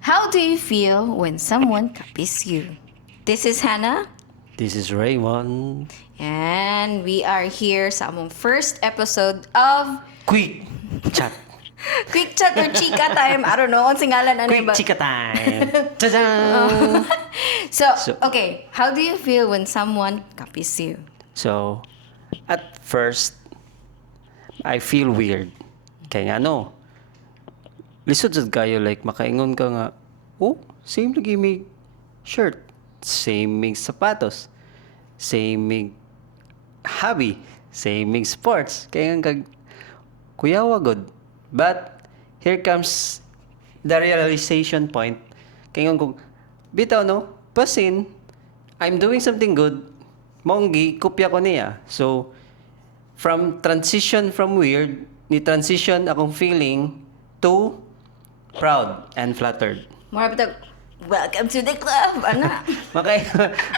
How do you feel when someone copies you? This is Hannah, This is Raymond. and we are here sa among first episode of Quick chat. Quick Chat or Chika Time. I don't know kung singalan ano Quick ba. chika time. Tadaan! So, okay. How do you feel when someone copies you? So, at first, I feel weird. Kaya nga no, lisod sad kayo like makaingon ka nga, oh, same lagi may shirt, same may sapatos, same may hobby, same may sports. Kaya nga kag kuyawa good. But here comes the realization point. Kaya nga kung bitaw no, pasin, I'm doing something good. Monggi, kopya ko niya. So, from transition from weird, ni transition akong feeling to proud and flattered. More bitag, welcome to the club, ana. Makay,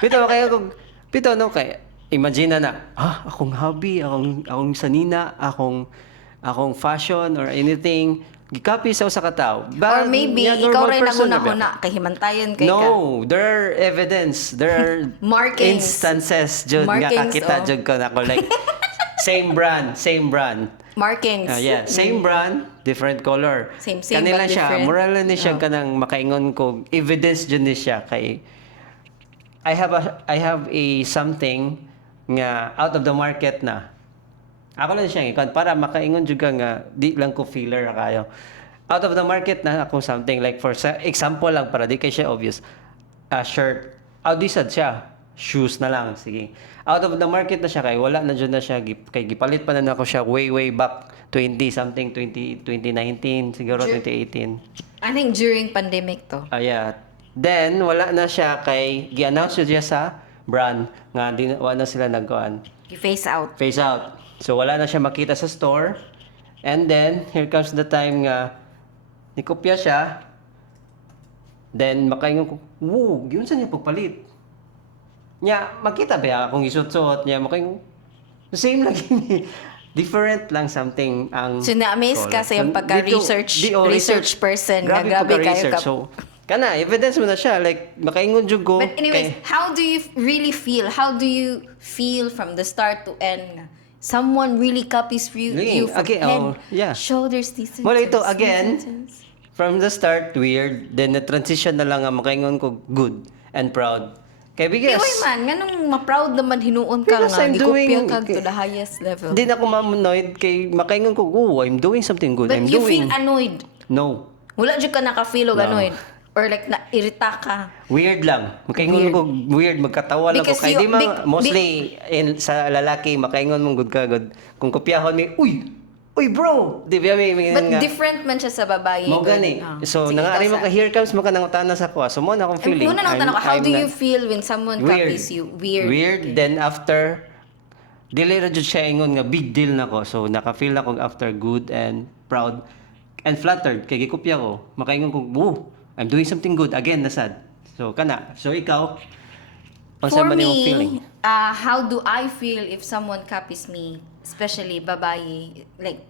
bitaw kaya kung bitaw no kay imagine na akong hobby, akong sanina, akong fashion or anything gikapi sa usa ka tawo. Or maybe, ikaw rin person nanguna-huna, kay himantayon kay ka. No, there are evidence. There are Markings. instances jud nga Markings, kakita oh. jud ko nako like same brand. Markings. Yeah, same brand, different color. Same, Kanila but siya, different. moral na ni siya kanang makaingon ko evidence jud ni siya kay I have a something nga out of the market na. Ako lang siya ikon para makaingon jud ka nga di lang ko filler na kayo. Out of the market na ako something like for example lang para di kay siya obvious. Shirt. Di sad siya. Shoes na lang sige. Out of the market na siya kay wala na jud na siya kay gipalit pa na ako siya way back 2019 siguro 2018. I think during pandemic to. Yeah. Then wala na siya kay gi-announce siya sa brand nga di wala na sila nagkuan. You face out. Phase out. So wala na siya makita sa store. And then here comes the time nga nikopya siya. Then makaingon ko, "Woo, gyud sa niya pagpalit." Nya makita ba akong isuot-suot niya makaingon same lagi ni different lang something ang So, na-amaze ka sa yung pagka-research research person. Grabe Grabe kayo pagka-research. ka. So, kana, evidence mo na siya. Like, makaingon jud ko. But anyways, how do you really feel? How do you feel from the start to end? Someone really copies you from Okay, head, yeah. shoulders, knees, and Mula ito, toes, again, knees and toes. from the start, weird. Then, na-transition na lang ang makaingon ko, good and proud. Kaya Di because, oy man, ganong ma-proud naman hinuon ka Because nga, I'm gikopya doing- ka to the highest level. di na ako mamunoid kay makaingon ko, oh, I'm doing something good. But I'm you doing. feel annoyed. No. Wala dyan ka naka-feel og No. annoyed. Or like, na-irita ka. Weird lang. Makaingon Weird. ko, weird. Magkatawa lang ko. Because Kaya you- di mostly sa lalaki, makaingon mong good ka, good. Kung kopyahon may, uy bro! Di ba may But nga. different man siya sa babae. Mo gani. So, nangaari mo ka, here comes mo ka nang utana sa kuha. So, mo na akong feeling. Una nang tanong, how I'm do you not- feel when someone copies you? Weird. Weird. Then, after, dili ra jud siya ingon nga, big deal na ko. So, naka-feel ako after good and proud and flattered. Kaya gikopya ko. Makaingon ko, woo, I'm doing something good. Again, nasad. So, kana. So, ikaw, For man yung feeling? me, how do I feel if someone copies me, especially babae, like,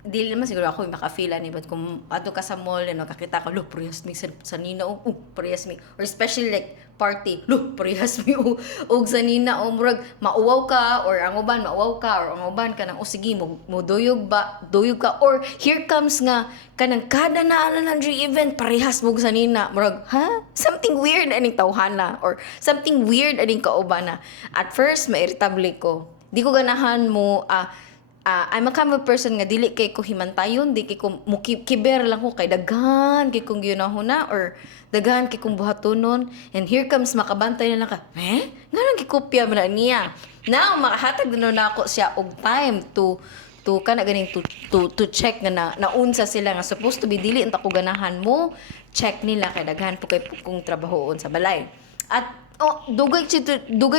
di naman siguro ako yung makafeel ani, but kung ato ka sa mall, kakita ka, lo, parehas mi sa nina, parehas mi, or especially like, party, lo, parehas mi, sa nina, murag, mauwaw ka, or ang uban, mauwaw ka, or ang uban ka, sige, mo duyog ka, or here comes nga, kanang kada na event, parehas mo sa nina, murag, something weird aning tawhana, or something weird aning kaubana. At first, mairritable ko. Di ko ganahan mo, I'm a kind of person nga dili kay ko himantayon, di kay ko kiber lang ko kay daghan kay kong ginahuna or daghan kay kong buhatonon, and here comes makabantay na lang ka, ganun gikopya man na niya. Now makahatag na ako siya og time to kana ganing to check nga naunsa sila nga supposed to be dili unta ko ganahan mo check nila kay daghan po kay kung trabahoon sa balay. At dugay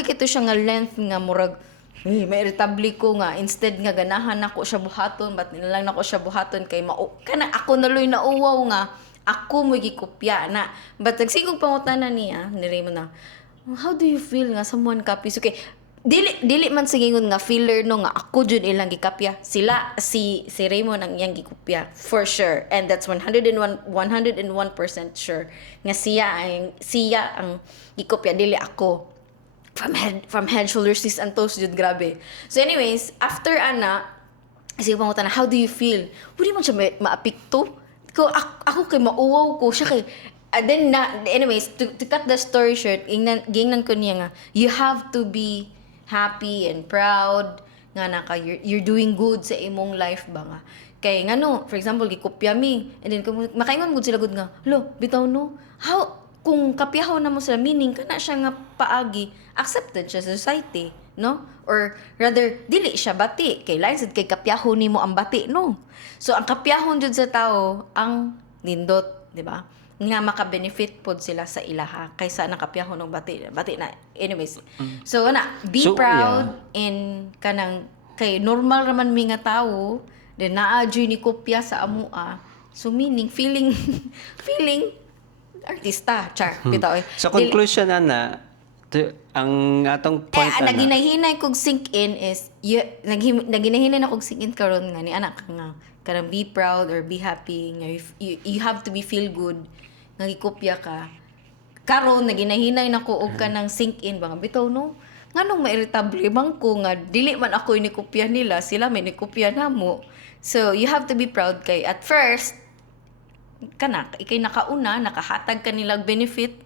kito siya nga length nga murag may irritable ko nga instead nga ganahan nako siya buhaton, but nilang nako siya buhaton kay kana ako naloy na uwaw nga ako mo gikopya na. But nagsigog pangutana niya ni Raymond na, how do you feel nga someone copies? Okay, dili man sigingon nga filler no nga ako jud ilang gikapya. Sila si Raymond ang iyang gikopya for sure. And that's 101% sure nga siya ang gikopya dili ako. From head shoulders knees and toes jud grabe. So anyways, after ana sige pa mo tanan, how do you feel? Pwede man siya maapikto. Ako kay mauwaw ko siya kay then anyways, to cut the story short, gingnan ko niya nga, you have to be happy and proud nga you're doing good sa imong life ba nga. Kay ngano, for example, gikopya mi, and then makaingon gud sila gud nga, lo, bitaw no, how kung kapyahaw na mo sila, meaning kana siya nga paagi, accepted siya sa society, no? Or rather, dili siya bati. Kay lain sad kay kapyahon nimo ang bati, no? So ang kapyahon jud sa tao ang nindot, di ba? Nga maka-benefit pod sila sa ilaha kaysa nakapyahon ng bati na anyways. So be proud in kanang kay normal raman mi nga tawo then naadyo ni kopya sa amua. So meaning feeling artista char bitaw eh. So conclusion ana ang atong point naginahinay kog sink in is naginahinay na kog sink in karon nga ni anak nga kanang be proud or be happy nga you have to be feel good nga gikopya ka karon naginahinay na ko og kanang sink in bang bitaw no nganong mairitable bang ko nga dili man ako ni kopya nila sila may ni kopya namo. So you have to be proud kay at first ikay nakauna nakahatag ka nilang benefit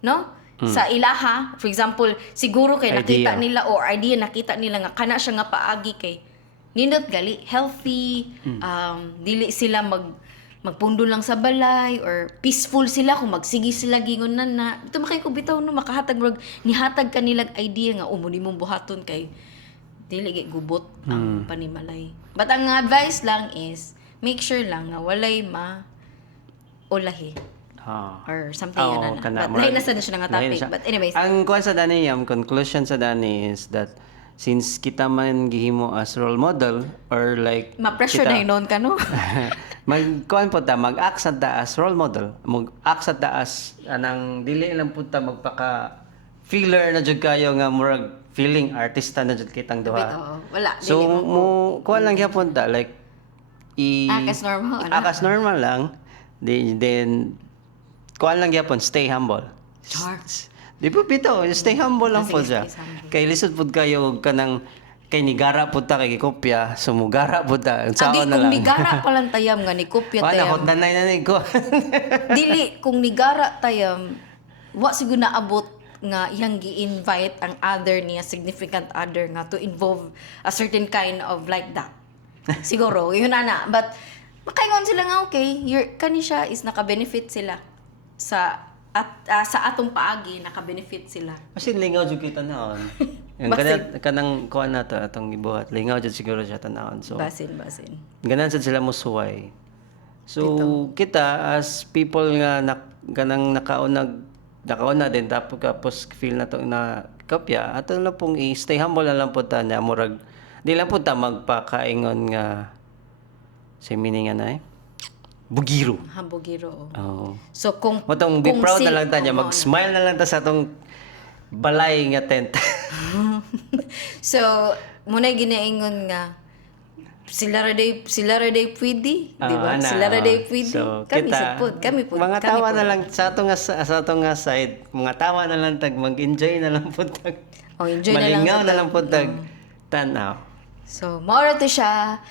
no sa ilaha. For example, siguro kay nakita nila or idea nakita nila nga kana siya nga paagi kay nindot gali healthy, dili sila magpundo lang sa balay or peaceful sila kung magsigi sila gingon na ito makay ko bitaw no makahatag murag nihatag kanilang idea nga umuni mong buhaton kay dili gay gubot ang panimalay. But ang advice lang is make sure lang nga walay ulahi. Or something yun na. But lain na siya nga topic. But anyways. Ang kuwan sa Dani, ang conclusion sa Dani is that since kita man gihimo as role model or like ma-pressure na hinon ka no? kuwan po ta, mag-act sa ta as role model. Mag-act sa ta as anang dili lang po ta magpaka feeler na jud kayo nga murag feeling artista na jud kitang duha. Wala. So kuwan lang gyapon ta like akas normal. Akas normal lang. Then kuan lang gyapon stay humble. Char. Di po bitaw, stay humble lang po siya. Kay lisod pud kayo kanang kay nigara pud ta kay kopya, sumugara pud ta. Adi kung nigara pa lang tayam nga ni kopya tayam. Wala nanay na ni ko. Dili kung nigara tayam, wa siguro naabot nga iyang gi-invite ang other niya significant other nga to involve a certain kind of like that. Siguro, yun na. But makaingon sila nga okay, kani siya is naka-benefit sila sa atong paagi naka-benefit sila. Kasi lingaw jud kita naon. Yung kanang kuan na to atong gibuhat. Lingaw jud siguro siya tanawon. So basin. Ganan sad sila musuway. So kita as people nga kanang nakauna din tapos feel na to na kopya ato lang pong i-stay humble na lang po ta na murag di lang po ta magpakaingon nga sa meaning na Bugiro. Bugiro. Oo. So kung be proud na lang ta niya, mag-smile na lang ta sa atong balay nga tent. So muna ginaingon nga sila ra day pwede, di ba? Sila ra day pwede. So, kami po. Mga tawa na lang sa atong nga side. Mga tawa na lang tag mag-enjoy na lang po tag. Enjoy malingaw na lang po tag tanaw. So, maura to siya.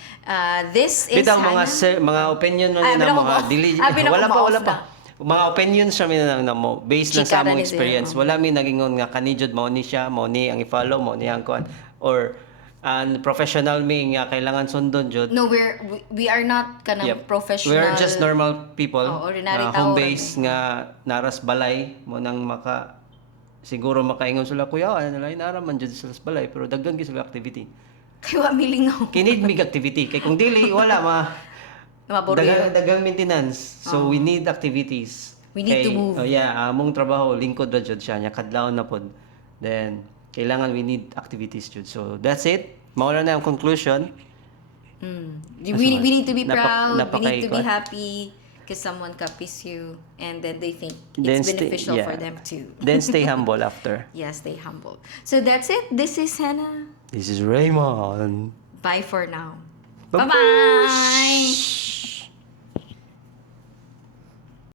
This is bitaw mga opinion mo na mga dili wala pa. Mga opinions sa mi na mo based lang sa among experience. Wala mi nagingon nga kanijud mao ni siya, mao ni ang i-follow, mao ni ang kuan or professional mi nga kailangan sundon jud. No, we are not professional. We are just normal people. Ordinary home base nga naras balay mo nang siguro makaingon sila kuya ano lang naraman jud sa balay pero daghan gyud sila activity. Kay wa milingaw. Kinid mig activity kay kung dili wala dagang maintenance. So we need activities. We need to move. Among trabaho lingkod ra jud siya nya kadlawon na pod. Then kailangan we need activities jud. So that's it. Mao na ang conclusion. We need to be proud. We need to be happy. because someone copies you and then they think Then it's stay- beneficial yeah. for them too. Then stay humble after. Yeah, stay humble. So that's it. This is Hannah. This is Raymond. Bye for now. Bye-bye. Bye-bye.